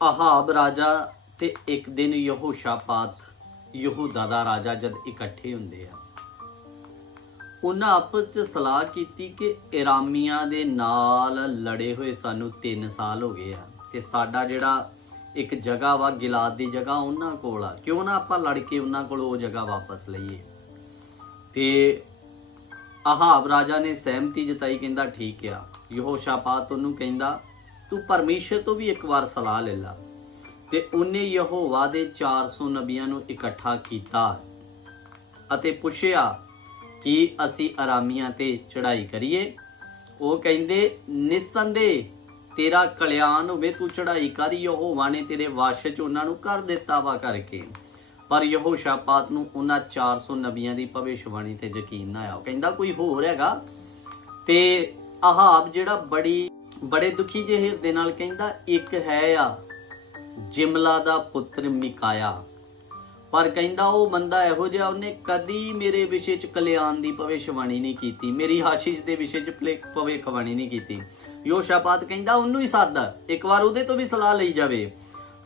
ਅਹਾਬ ਰਾਜਾ ਤੇ ਇੱਕ ਦਿਨ ਯਹੋਸ਼ਾਪਾਤ, ਯਹੂਦਾ ਦਾ ਰਾਜਾ ਜਦ ਇਕੱਠੇ ਹੁੰਦੇ ਆ। ਉਹਨਾਂ ਆਪਸ ਚ ਸਲਾਹ ਕੀਤੀ ਕਿ ਇਰਾਮੀਆਂ ਦੇ ਨਾਲ ਲੜੇ ਹੋਏ ਸਾਨੂੰ 3 ਸਾਲ ਹੋ ਗਏ ਆ ਤੇ ਸਾਡਾ ਜਿਹੜਾ ਇੱਕ ਜਗ੍ਹਾ ਵਾ, ਗਿਲਾਦ ਦੀ ਜਗ੍ਹਾ ਉਹਨਾਂ ਕੋਲ ਆ। ਕਿਉਂ ਨਾ ਆਪਾਂ ਲੜ ਕੇ ਉਹਨਾਂ ਕੋਲ ਉਹ ਜਗ੍ਹਾ ਵਾਪਸ ਲਈਏ। ਤੇ ਆਹਾਬ ਰਾਜਾ ਨੇ ਸਹਿਮਤੀ ਜਤਾਈ, ਕਹਿੰਦਾ ਠੀਕ ਆ। ਯਹੋਸ਼ਾਪਾਤ ਉਹਨੂੰ ਕਹਿੰਦਾ ਤੂੰ ਪਰਮੇਸ਼ਰ ਤੋਂ ਵੀ ਇੱਕ ਵਾਰ ਸਲਾਹ ਲੈ ਲਾ। ਤੇ ਉਹਨੇ ਯਹੋਵਾ ਦੇ 400 ਨਬੀਆਂ ਨੂੰ ਇਕੱਠਾ ਕੀਤਾ ਅਤੇ ਪੁੱਛਿਆ ਕਿ ਅਸੀਂ ਆਰਾਮੀਆਂ ਤੇ ਚੜ੍ਹਾਈ ਕਰੀਏ? ਉਹ ਕਹਿੰਦੇ, ਨਿਸੰਦੇ, ਤੇਰਾ ਕਲਿਆਣ ਹੋਵੇ, ਤੂੰ ਚੜ੍ਹਾਈ ਕਰ। ਯਹੋਵਾ ਨੇ ਤੇਰੇ ਵਸ਼ ਚ ਉਹਨਾਂ ਨੂੰ ਕਰ ਦਿੱਤਾ ਵਾ ਕਰਕੇ। ਪਰ ਯਹੋਸ਼ਾਪਾਤ ਨੂੰ ਉਹਨਾਂ 400 ਨਬੀਆਂ ਦੀ ਭਵਿਸ਼ਵਾਣੀ ਤੇ ਯਕੀਨ ਨਾ ਆਇਆ। ਉਹ ਕਹਿੰਦਾ, ਕੋਈ ਹੋਰ ਹੈਗਾ? ਤੇ ਆਹਾਬ ਜਿਹੜਾ ਬੜੀ ਬੜੇ ਦੁਖੀ ਜਿਹੇ ਹਿਰਦੇ ਨਾਲ ਕਹਿੰਦਾ, ਇੱਕ ਹੈ ਆ, ਜਿਮਲਾ ਦਾ ਪੁੱਤਰ ਮਿਕਾਇਆ। ਪਰ ਕਹਿੰਦਾ, ਉਹ ਬੰਦਾ ਇਹੋ ਜਿਹਾ, ਉਹਨੇ ਕਦੀ ਮੇਰੇ ਵਿਸ਼ੇ ਚ ਕਲਿਆਣ ਦੀ ਭਵਿਸ਼ਵਾਣੀ ਨਹੀਂ ਕੀਤੀ। ਮੇਰੀ ਆਸ਼ੀਸ਼ ਦੇ ਵਿਸ਼ੇ ਚ ਭਲੇ- ਭਵਿੱਖਬਾਣੀ ਨਹੀਂ ਕੀਤੀ। ਯੋਸ਼ਾਪਾਤ ਕਹਿੰਦਾ, ਉਹਨੂੰ ਹੀ ਸੱਦ। ਇੱਕ ਵਾਰ ਉਹਦੇ ਤੋਂ ਵੀ ਸਲਾਹ ਲਈ ਜਾਵੇ।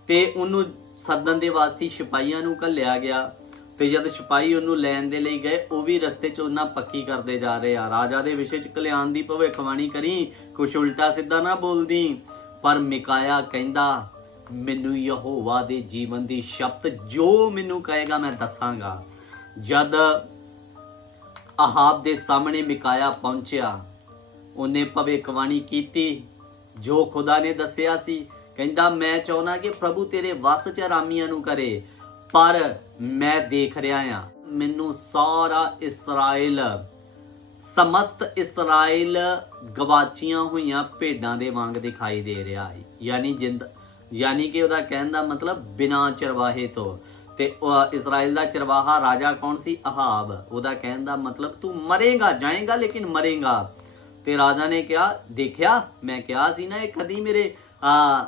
ਤੇ ਉਹਨੂੰ ਸੱਦਣ ਦੇ ਵਾਸਤੇ ਸਿਪਾਹੀਆਂ ਨੂੰ ਘੱਲਿਆ ਗਿਆ। ਤੇ ਜਦ ਸਿਪਾਹੀ ਉਹਨੂੰ ਲੈਣ ਦੇ ਲਈ ਗਏ, ਉਹ ਵੀ ਰਸਤੇ 'ਚ ਉਹਨਾਂ ਪੱਕੀ ਕਰਦੇ ਜਾ ਰਹੇ ਆ। ਰਾਜਾ ਦੇ ਵਿਸ਼ੇ 'ਚ ਕਲਿਆਣ ਦੀ ਭਵਿੱਖਬਾਣੀ ਕਰੀ, ਕੁਛ ਉਲਟਾ ਸਿੱਧਾ ਨਾ ਬੋਲਦੀ। ਪਰ ਮਿਕਾਇਆ ਕਹਿੰਦਾ, ਮੈਨੂੰ ਯਹੋਵਾ ਦੇ ਜੀਵਨ ਦੀ ਸ਼ਬਦ ਜੋ ਮੈਨੂੰ ਕਹੇਗਾ ਮੈਂ ਦੱਸਾਂਗਾ। ਜਦ ਆਹਾਬ ਦੇ ਸਾਹਮਣੇ ਮਿਕਾਇਆ ਪਹੁੰਚਿਆ, ਉਹਨੇ ਭਵਿੱਖਬਾਣੀ ਕੀਤੀ, ਜੋ ਖੁਦਾ ਨੇ ਦੱਸਿਆ ਸੀ। ਕਹਿੰਦਾ, ਮੈਂ ਚਾਹੁੰਦਾ ਕਿ ਪ੍ਰਭੂ ਤੇਰੇ ਵਸ ਚ ਆਰਾਮੀਆਂ ਨੂੰ ਕਰੇ। ਪਰ ਮੈਂ ਦੇਖ ਰਿਹਾ ਆ ਮੈਨੂੰ ਸਾਰਾ ਇਸਰਾਇਲ, ਸਮਸਤ ਇਸਰਾਇਲ ਗਵਾਚੀਆਂ ਹੋਈਆਂ ਭੇਡਾਂ ਦੇ ਵਾਂਗ ਦਿਖਾਈ ਦੇ ਰਿਹਾ ਹੈ। ਯਾਨੀ ਜਿੰਦ, ਯਾਨੀ ਕਿ ਉਹਦਾ ਕਹਿਣ ਦਾ ਮਤਲਬ ਬਿਨਾ ਚਰਵਾਹੇ ਤੋਂ। ਤੇ ਉਹ ਇਸਰਾਇਲ ਦਾ ਚਰਵਾਹਾ ਰਾਜਾ ਕੌਣ ਸੀ? ਅਹਾਬ। ਉਹਦਾ ਕਹਿਣ ਦਾ ਮਤਲਬ ਤੂੰ ਮਰੇਗਾ, ਜਾਏਗਾ ਲੇਕਿਨ ਮਰੇਗਾ। ਤੇ ਰਾਜਾ ਨੇ ਕਿਹਾ, ਦੇਖਿਆ? ਮੈਂ ਕਿਹਾ ਸੀ ਨਾ, ਇਹ ਕਦੀ ਮੇਰੇ, ਆ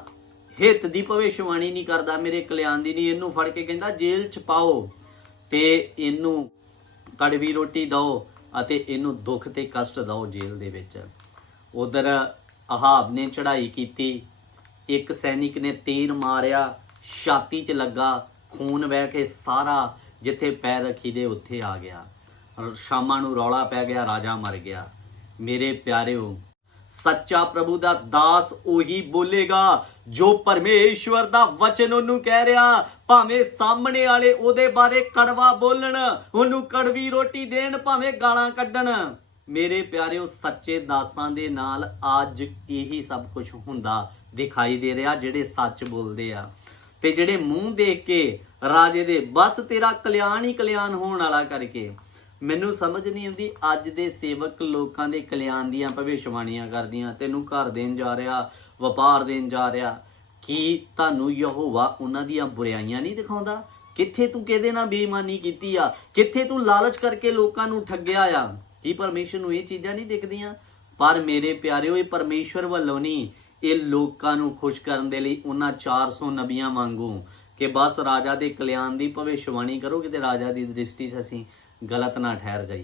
ਹਿੱਤ ਦੀ ਭਵਿਸ਼ਵਾਣੀ ਨਹੀਂ ਕਰਦਾ, ਮੇਰੇ ਕਲਿਆਣ ਦੀ ਨਹੀਂ, ਇਹਨੂੰ ਫੜ ਕੇ ਕਹਿੰਦਾ, ਜੇਲ੍ਹ ਚ ਪਾਓ ਤੇ ਇਹਨੂੰ ਕੜਵੀ ਰੋਟੀ ਦਿਓ ਅਤੇ ਇਹਨੂੰ ਦੁੱਖ ਤੇ ਕਸ਼ਟ ਦਿਓ ਜੇਲ੍ਹ ਦੇ ਵਿੱਚ। ਉਧਰ ਅਹਾਬ ਨੇ ਚੜ੍ਹਾਈ ਕੀਤੀ। ਇੱਕ ਸੈਨਿਕ ਨੇ ਤੀਰ ਮਾਰਿਆ, ਛਾਤੀ 'ਚ ਲੱਗਾ, ਖੂਨ ਵਹਿ ਕੇ ਸਾਰਾ ਜਿੱਥੇ ਪੈਰ ਰੱਖੀ ਦੇ ਉੱਥੇ ਆ ਗਿਆ। ਸ਼ਾਮਾਂ ਨੂੰ ਰੌਲਾ ਪੈ ਗਿਆ, ਰਾਜਾ ਮਰ ਗਿਆ। ਮੇਰੇ ਪਿਆਰਿਓ ਸੱਚਾ ਪ੍ਰਭੂ ਦਾ ਦਾਸ ਉਹੀ ਬੋਲੇਗਾ, ਜੋ ਪਰਮੇਸ਼ਵਰ ਦਾ ਵਚਨ ਉਹਨੂੰ ਕਹਿ ਰਿਹਾ, ਭਾਵੇਂ ਸਾਹਮਣੇ ਵਾਲੇ ਉਹਦੇ ਬਾਰੇ ਕੜਵਾ ਬੋਲਣ, ਉਹਨੂੰ ਕੜਵੀ ਰੋਟੀ ਦੇਣ, ਭਾਵੇਂ ਗਾਲਾਂ ਕੱਢਣ। ਮੇਰੇ ਪਿਆਰਿਓ, ਸੱਚੇ ਦਾਸਾਂ ਦੇ ਨਾਲ ਅੱਜ ਇਹੀ ਸਭ ਕੁਝ ਹੁੰਦਾ ਦਿਖਾਈ ਦੇ ਰਿਹਾ, ਜਿਹੜੇ ਸੱਚ ਬੋਲਦੇ ਆ। ਤੇ ਜਿਹੜੇ ਮੂੰਹ ਦੇਖ ਕੇ ਰਾਜੇ ਦੇ ਬਸ ਤੇਰਾ ਕਲਿਆਣ ਹੀ ਕਲਿਆਣ ਹੋਣ ਵਾਲਾ ਕਰਕੇ ਮੈਨੂੰ ਸਮਝ ਨਹੀਂ ਆਉਂਦੀ, ਅੱਜ ਦੇ ਸੇਵਕ ਲੋਕਾਂ ਦੇ ਕਲਿਆਣ ਦੀਆਂ ਭਵਿਸ਼ਵਾਣੀਆਂ ਕਰਦੀਆਂ, ਤੈਨੂੰ ਘਰ ਦੇਣ ਜਾ ਰਿਹਾ, ਵਪਾਰ ਦੇਣ ਜਾ ਰਿਹਾ। ਕੀ ਤੁਹਾਨੂੰ ਯਹੋਵਾ ਉਹਨਾਂ ਦੀਆਂ ਬੁਰਾਈਆਂ ਨਹੀਂ ਦਿਖਾਉਂਦਾ? ਕਿੱਥੇ ਤੂੰ ਕਿਹਦੇ ਨਾਲ ਬੇਈਮਾਨੀ ਕੀਤੀ ਆ? ਕਿੱਥੇ ਤੂੰ ਲਾਲਚ ਕਰਕੇ ਲੋਕਾਂ ਨੂੰ ਠੱਗਿਆ ਆ? ਕੀ ਪਰਮੇਸ਼ਰ ਨੂੰ ਇਹ ਚੀਜ਼ਾਂ ਨਹੀਂ ਦਿਖਦੀਆਂ? ਪਰ ਮੇਰੇ ਪਿਆਰਿਓ, ਇਹ ਪਰਮੇਸ਼ਰ ਵੱਲੋਂ ਨਹੀਂ, ਇਹ ਲੋਕਾਂ ਨੂੰ ਖੁਸ਼ ਕਰਨ ਦੇ ਲਈ ਉਹਨਾਂ 400 ਨਬੀਆਂ ਵਾਂਗੂ ਕਿ ਬਸ ਰਾਜਾ ਦੇ ਕਲਿਆਣ ਦੀ ਭਵਿੱਖਬਾਣੀ ਕਰੋ, ਕਿਤੇ ਰਾਜਾ ਦੀ ਦ੍ਰਿਸ਼ਟੀ 'ਚ ਅਸੀਂ ਗਲਤ ਨਾ ਠਹਿਰ ਜਾਈਏ।